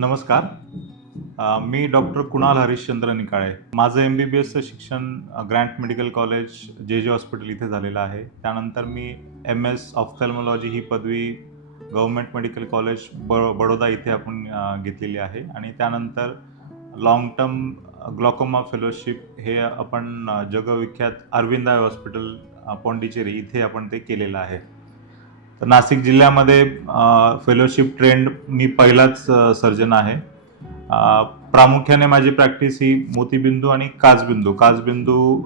नमस्कार. मी डॉक्टर कुणाल हरिश्चंद्र निकाळे. माझं MBBSचं शिक्षण ग्रँट मेडिकल कॉलेज जे हॉस्पिटल इथे झालेलं आहे. त्यानंतर मी MS ऑफ्थॅल्मॉलॉजी ही पदवी गव्हर्नमेंट मेडिकल कॉलेज बडोदा इथे आपण घेतलेली आहे आणि त्यानंतर लाँग टर्म ग्लॉकोमा फेलोशिप हे आपण जगविख्यात अरविंद आय हॉस्पिटल पॉंडिचेरी इथे आपण ते केलेलं आहे. तर नाशिक जिल्ह्यामध्ये फेलोशिप ट्रेंड मी पहिलाच सर्जन आहे. प्रामुख्याने माझी प्रॅक्टिस ही मोतीबिंदू आणि काचबिंदू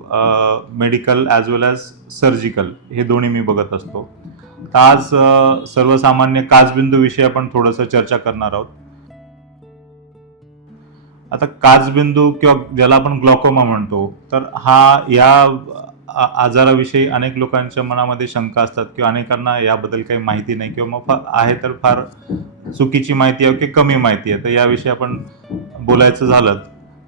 मेडिकल ॲज वेल ॲज सर्जिकल हे दोन्ही मी बघत असतो. तर आज सर्वसामान्य काचबिंदूविषयी आपण थोडंसं चर्चा करणार आहोत. आता काचबिंदू किंवा ज्याला आपण ग्लॉकोमा म्हणतो, तर या आजाराविषयी अनेक लोकांच्या मनामध्ये शंका असतात किंवा अनेकांना याबद्दल काही माहिती नाही किंवा मग आहे तर फार चुकीची माहिती आहे की कमी माहिती आहे. तर याविषयी आपण बोलायचं झालं,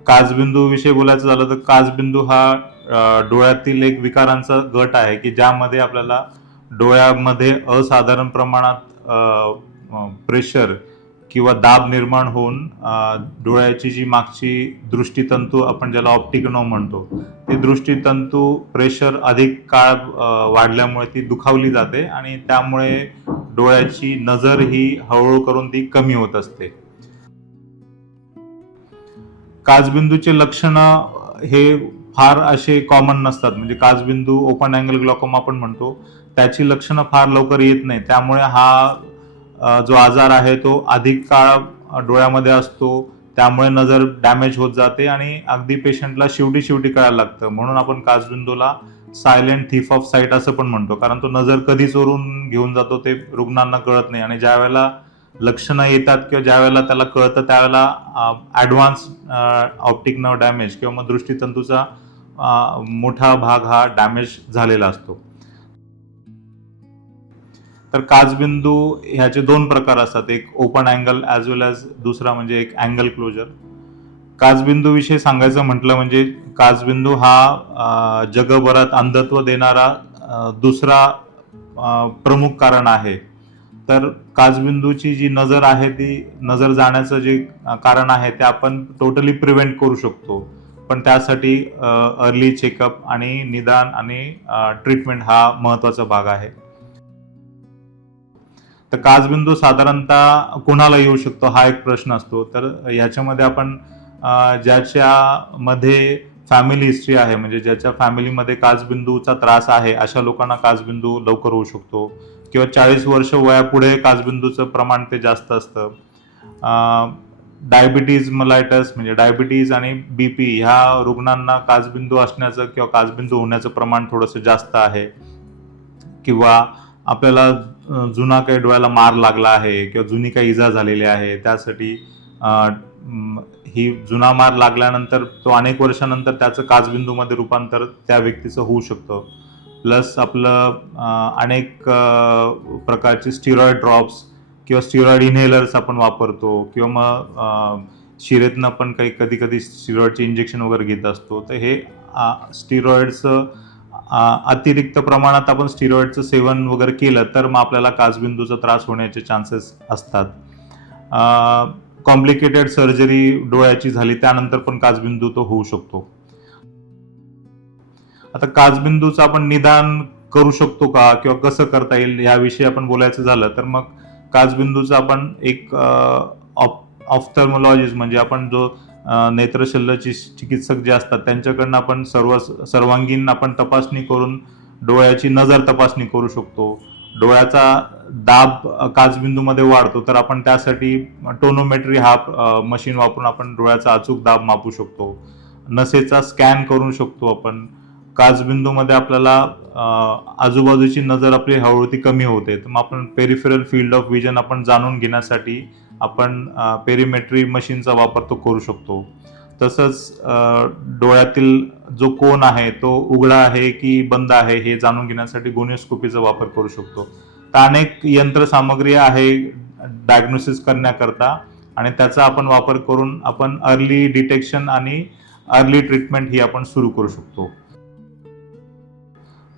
काचबिंदूविषयी बोलायचं झालं तर काचबिंदू हा डोळ्यातील एक विकारांचा गट आहे की ज्यामध्ये आपल्याला डोळ्यामध्ये असाधारण प्रमाणात प्रेशर किंवा दाब निर्माण होऊन डोळ्याची जी मागची दृष्टितंतू आपण ज्याला ऑप्टिक नर्व म्हणतो, ती दृष्टितंतू प्रेशर अधिक काळ वाढल्यामुळे ती दुखावली जाते आणि त्यामुळे डोळ्याची नजर ही हळूहळू करून ती कमी होत असते. काचबिंदूचे लक्षण हे फार असे कॉमन नसतात. म्हणजे काचबिंदू ओपन अँगल ग्लॉकोमा आपण म्हणतो, त्याची लक्षणं फार लवकर येत नाही. त्यामुळे हा जो आजार आहे तो अधिक काळ डोळ्यामध्ये असतो, त्यामुळे नजर डॅमेज होत जाते आणि अगदी पेशंटला शेवटी कळायला लागतं. म्हणून आपण काचबिंदूला सायलेंट थीफ ऑफ साईट असं पण म्हणतो, कारण तो नजर कधी चोरून घेऊन जातो ते रुग्णांना कळत नाही. आणि ज्या वेळेला लक्षणं येतात किंवा ज्या वेळेला त्याला कळतं त्यावेळेला ॲडव्हान्स ऑप्टिक नर्व डॅमेज किंवा मग दृष्टितंतूचा मोठा भाग हा डॅमेज झालेला असतो. तर काचबिंदू ह्याचे दोन प्रकार असतात, एक ओपन अँगल ॲज वेल ॲज दुसरा म्हणजे एक अँगल क्लोजर. काचबिंदू विषयी सांगायचं म्हटलं म्हणजे काचबिंदू हा जगभरात अंधत्व देणारा दुसरा प्रमुख कारण आहे. तर काचबिंदूची जी नजर आहे, ती नजर जाण्याचं जे कारण आहे ते आपण टोटली प्रिव्हेंट करू शकतो. पण त्यासाठी अर्ली चेकअप आणि निदान आणि ट्रीटमेंट हा महत्त्वाचा भाग आहे. तर काचबिंदू साधारणतः कोणाला येऊ शकतो हा एक प्रश्न असतो. तर याच्यामध्ये आपण ज्याच्यामध्ये फॅमिली हिस्ट्री आहे, म्हणजे ज्याच्या फॅमिलीमध्ये काचबिंदूचा त्रास आहे, अशा लोकांना काचबिंदू लवकर होऊ शकतो. किंवा 40 वर्ष वयापुढे काचबिंदूचं प्रमाण ते जास्त असतं. डायबिटीज मलायटस म्हणजे डायबिटीज आणि BP ह्या रुग्णांना काचबिंदू असण्याचं किंवा काचबिंदू होण्याचं प्रमाण थोडंसं जास्त आहे. किंवा आपल्याला जुना काही डोळ्याला मार लागला आहे किंवा जुनी काही इजा झालेली आहे, त्यासाठी ही जुना मार लागल्यानंतर तो अनेक वर्षानंतर त्याचं काचबिंदूमध्ये रूपांतर त्या व्यक्तीचं होऊ शकतं. प्लस आपलं अनेक प्रकारचे स्टिरॉइड ड्रॉप्स किंवा स्टिरॉइड इनहेलर्स आपण वापरतो किंवा मग शिरेतनं पण काही कधी स्टिरॉइडचे इंजेक्शन वगैरे घेत असतो. तर हे स्टिरॉइडचं अतिरिक्त प्रमाणात आपण स्टिरॉइडचं सेवन वगैरे केलं तर मग आपल्याला काचबिंदूचा त्रास होण्याचे चान्सेस असतात. कॉम्प्लिकेटेड सर्जरी डोळ्याची झाली त्यानंतर पण काचबिंदू तो होऊ शकतो. आता काचबिंदूचं आपण निदान करू शकतो का किंवा कसं करता येईल याविषयी आपण बोलायचं झालं तर मग काचबिंदूचं आपण एक ऑफ्थॅल्मॉलॉजिस्ट म्हणजे आपण जो नेत्रशल्य चिकित्सक जे असतात त्यांच्याकडनं आपण सर्वांगीण आपण तपासणी करून डोळ्याची नजर तपासणी करू शकतो. डोळ्याचा दाब काचबिंदूमध्ये वाढतो तर आपण त्यासाठी टोनोमेट्री हा मशीन वापरून आपण डोळ्याचा अचूक दाब मापू शकतो. नसेचा स्कॅन करू शकतो आपण. काचबिंदूमध्ये आपल्याला आजूबाजूची नजर आपली हळूहळू ती कमी होते, तर मग आपण पेरिफेरल फील्ड ऑफ विजन आपण जाणून घेण्यासाठी आपण पेरिमेट्री मशीनचा वापर तो करू शकतो. तसंच डोळ्यातील जो कोन आहे तो उघडा आहे की बंद आहे हे जाणून घेण्यासाठी गोनिओस्कोपीचा वापर करू शकतो. तर अनेक यंत्रसामग्री आहे डायग्नोसिस करण्याकरता आणि त्याचा आपण वापर करून आपण अर्ली डिटेक्शन आणि अर्ली ट्रीटमेंट ही आपण सुरू करू शकतो.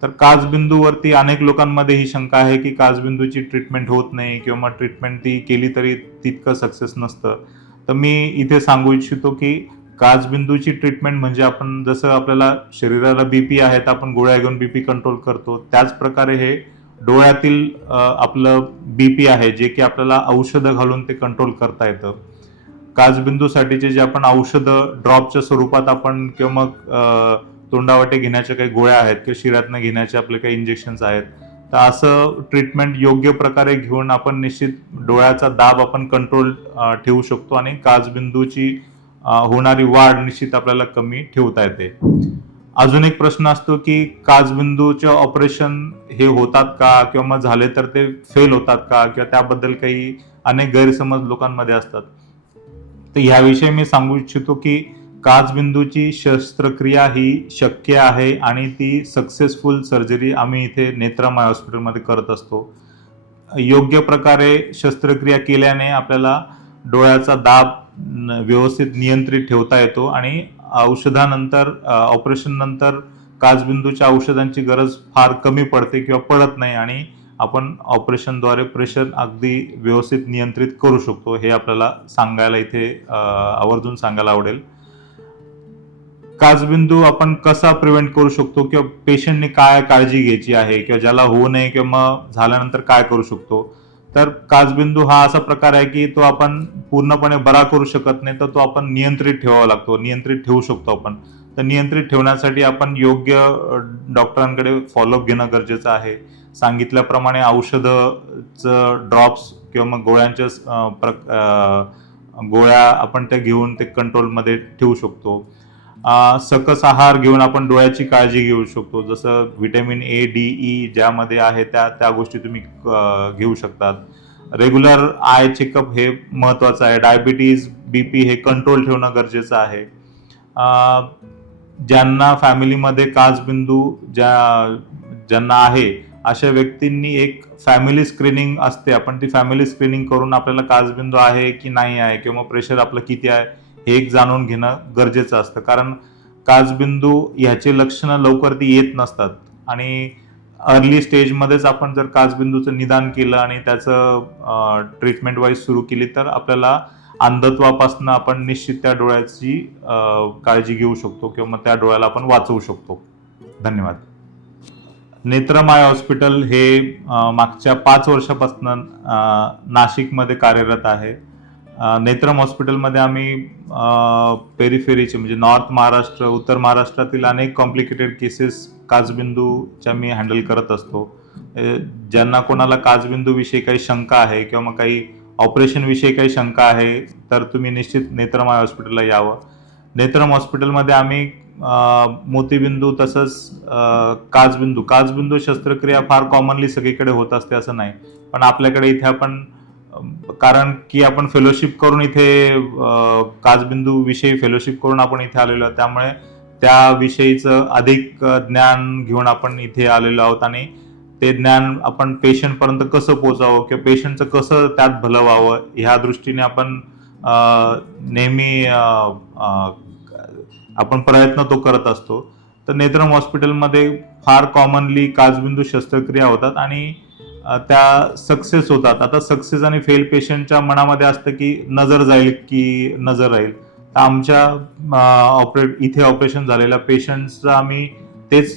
तर काचबिंदूवरती अनेक लोकांमध्ये ही शंका आहे की काचबिंदूची ट्रीटमेंट होत नाही किंवा मग ट्रीटमेंट ती केली तरी तितकं सक्सेस नसतं. तर मी इथे सांगू इच्छितो की काचबिंदूची ट्रीटमेंट म्हणजे आपण जसं आपल्याला शरीराला बीपी आहे तर आपण गोळ्या घेऊन बीपी कंट्रोल करतो, त्याच प्रकारे हे डोळ्यातील आपलं बीपी आहे जे की आपल्याला औषधं घालून ते कंट्रोल करता येतं. काचबिंदूसाठीचे जे आपण औषधं ड्रॉपच्या स्वरूपात आपण किंवा मग तोंडावाटे घेण्याच्या काही गोळ्या आहेत किंवा शिऱ्यातनं घेण्याचे आपले काही इंजेक्शन्स आहेत, तर असं ट्रीटमेंट योग्य प्रकारे घेऊन आपण निश्चित डोळ्याचा दाब आपण कंट्रोल ठेवू शकतो आणि काचबिंदूची होणारी वाढ निश्चित आपल्याला कमी ठेवता येते. अजून एक प्रश्न असतो की काचबिंदूचे ऑपरेशन हे होतात का किंवा मग झाले तर ते फेल होतात का किंवा त्याबद्दल काही अनेक गैरसमज लोकांमध्ये असतात. तर ह्याविषयी मी सांगू इच्छितो की काचबिंदूची शस्त्रक्रिया ही शक्य आहे आणि ती सक्सेसफुल सर्जरी आम्ही इथे नेत्रमाय हॉस्पिटलमध्ये करत असतो. योग्य प्रकारे शस्त्रक्रिया केल्याने आपल्याला डोळ्याचा दाब व्यवस्थित नियंत्रित ठेवता येतो आणि औषधानंतर ऑपरेशन नंतर काचबिंदूच्या औषधांची गरज फार कमी पडते किंवा पडत नाही आणि आपण ऑपरेशनद्वारे प्रेशर अगदी व्यवस्थित नियंत्रित करू शकतो. हे आपल्याला सांगायला इथे आवर्जून सांगायला आवडेल. काचबिंदू आपण कसा प्रिव्हेंट करू शकतो किंवा पेशंटने काय काळजी घ्यायची आहे किंवा ज्याला होऊ नये किंवा मग झाल्यानंतर काय करू शकतो. तर काचबिंदू हा असा प्रकार आहे की तो आपण पूर्णपणे बरा करू शकत नाही, तर तो आपण नियंत्रित ठेवावा लागतो, नियंत्रित ठेवू शकतो आपण. तर नियंत्रित ठेवण्यासाठी आपण योग्य डॉक्टरांकडे फॉलोअप घेणं गरजेचं आहे. सांगितल्याप्रमाणे औषधं ड्रॉप्स किंवा मग गोळ्या आपण त्या घेऊन ते कंट्रोलमध्ये ठेवू शकतो. सकस आहार घेऊन आपण डोळ्याची काळजी घेऊ शकतो, जसं व्हिटॅमिन ए, डी, ई ज्यामध्ये आहे त्या गोष्टी तुम्ही घेऊ शकतात. रेग्युलर आय चेकअप हे महत्वाचं आहे. डायबिटीज, बीपी हे कंट्रोल ठेवणं गरजेचं आहे. ज्यांना फॅमिलीमध्ये काचबिंदू ज्यांना आहे अशा व्यक्तींनी एक फॅमिली स्क्रीनिंग असते, आपण ती फॅमिली स्क्रीनिंग करून आपल्याला काचबिंदू आहे की नाही आहे किंवा प्रेशर आपलं किती आहे हे एक जाणून घेणं गरजेचं असतं. कारण काचबिंदू ह्याचे लक्षणं लवकर ती येत नसतात आणि अर्ली स्टेजमध्येच आपण जर काचबिंदूचं निदान केलं आणि त्याचं ट्रीटमेंट वाईज सुरू केली तर आपल्याला अंधत्वापासून आपण निश्चित त्या डोळ्याची काळजी घेऊ शकतो किंवा मग त्या डोळ्याला आपण वाचवू शकतो. धन्यवाद. नेत्रमाय हॉस्पिटल हे मागच्या 5 वर्षापासून नाशिकमध्ये कार्यरत आहे. नेत्रम हॉस्पिटलमध्ये आम्ही पेरिफेरीचे म्हणजे नॉर्थ महाराष्ट्र, उत्तर महाराष्ट्रातील अनेक कॉम्प्लिकेटेड केसेस काचबिंदूच्या मी हँडल करत असतो. ज्यांना कोणाला काचबिंदूविषयी काही शंका आहे किंवा मग काही ऑपरेशनविषयी काही शंका आहे तर तुम्ही निश्चित नेत्रमाय हॉस्पिटलला यावं. नेत्रम हॉस्पिटलमध्ये आम्ही मोतीबिंदू तसंच काचबिंदू शस्त्रक्रिया फार कॉमनली सगळीकडे होत असते असं नाही, पण आपल्याकडे इथे आपण कारण की आपण फेलोशिप करून इथे काचबिंदू विषयी फेलोशिप करून आपण इथे आलेलो आहोत, त्यामुळे त्याविषयीचं अधिक ज्ञान घेऊन आपण इथे आलेलो आहोत आणि ते ज्ञान आपण पेशंट पर्यंत कसं पोहोचावं किंवा पेशंटचं कसं त्यात भलं व्हावं ह्या दृष्टीने आपण नेहमी आपण प्रयत्न तो करत असतो. तर नेत्रम हॉस्पिटलमध्ये फार कॉमनली काचबिंदू शस्त्रक्रिया होतात आणि त्या सक्सेस होतात. आता सक्सेस आणि फेल पेशंटच्या मनामध्ये असतं की नजर जाईल की नजर राहील. तर आमच्या इथे ऑपरेशन झालेल्या पेशंटचं आम्ही तेच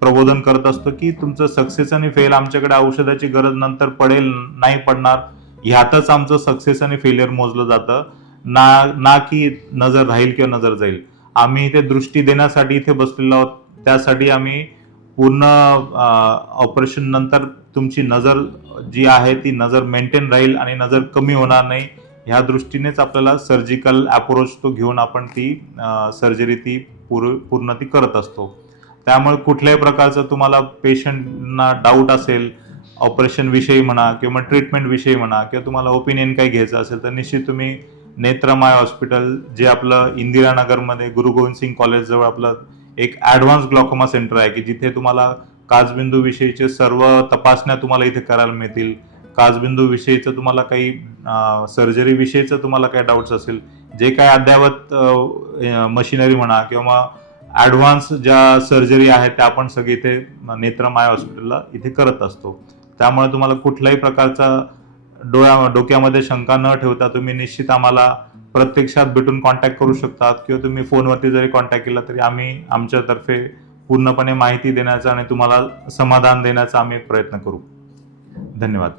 प्रबोधन करत असतो की तुमचं सक्सेस आणि फेल आमच्याकडे औषधाची गरज नंतर पडेल नाही पडणार ह्यातच आमचं सक्सेस आणि फेलियर मोजलं जातं, ना की नजर राहील किंवा नजर जाईल. आम्ही इथे दृष्टी देण्यासाठी इथे बसलेलो आहोत. त्यासाठी आम्ही पूर्ण ऑपरेशन नंतर तुमची नजर जी आहे ती नजर मेंटेन राहील आणि नजर कमी होणार नाही ह्या दृष्टीनेच आपल्याला सर्जिकल अप्रोच तो घेऊन आपण ती सर्जरी ती पूर्ण ती करत असतो. त्यामुळे कुठल्याही प्रकारचं तुम्हाला पेशंटना डाऊट असेल ऑपरेशन विषयी म्हणा किंवा ट्रीटमेंट विषयी म्हणा किंवा तुम्हाला ओपिनियन काही घ्यायचं असेल तर निश्चित तुम्ही नेत्रमाय हॉस्पिटल जे आपलं इंदिरानगरमध्ये गुरु गोविंद सिंग कॉलेज जवळ आपलं एक ॲडव्हान्स ग्लॉकोमा सेंटर आहे की जिथे तुम्हाला काचबिंदू विषयीचे सर्व तपासण्या तुम्हाला इथे करायला मिळतील. काचबिंदू विषयीचं तुम्हाला काही सर्जरी विषयीचं तुम्हाला काही डाऊट्स असेल, जे काही अद्ययावत मशिनरी म्हणा किंवा ॲडव्हान्स ज्या सर्जरी आहेत त्या आपण सगळे इथे नेत्रमाय हॉस्पिटलला इथे करत असतो. त्यामुळे तुम्हाला कुठल्याही प्रकारचा डोक्यामध्ये शंका न ठेवता तुम्ही निश्चित आम्हाला प्रत्यक्षात भेटून कॉन्टॅक्ट करू शकतात, किंवा तुम्ही फोनवरती जरी कॉन्टॅक्ट केला तरी आम्ही आमच्यातर्फे पूर्णपणे माहिती देण्याचा आणि तुम्हाला समाधान देण्याचा आम्ही प्रयत्न करू. धन्यवाद.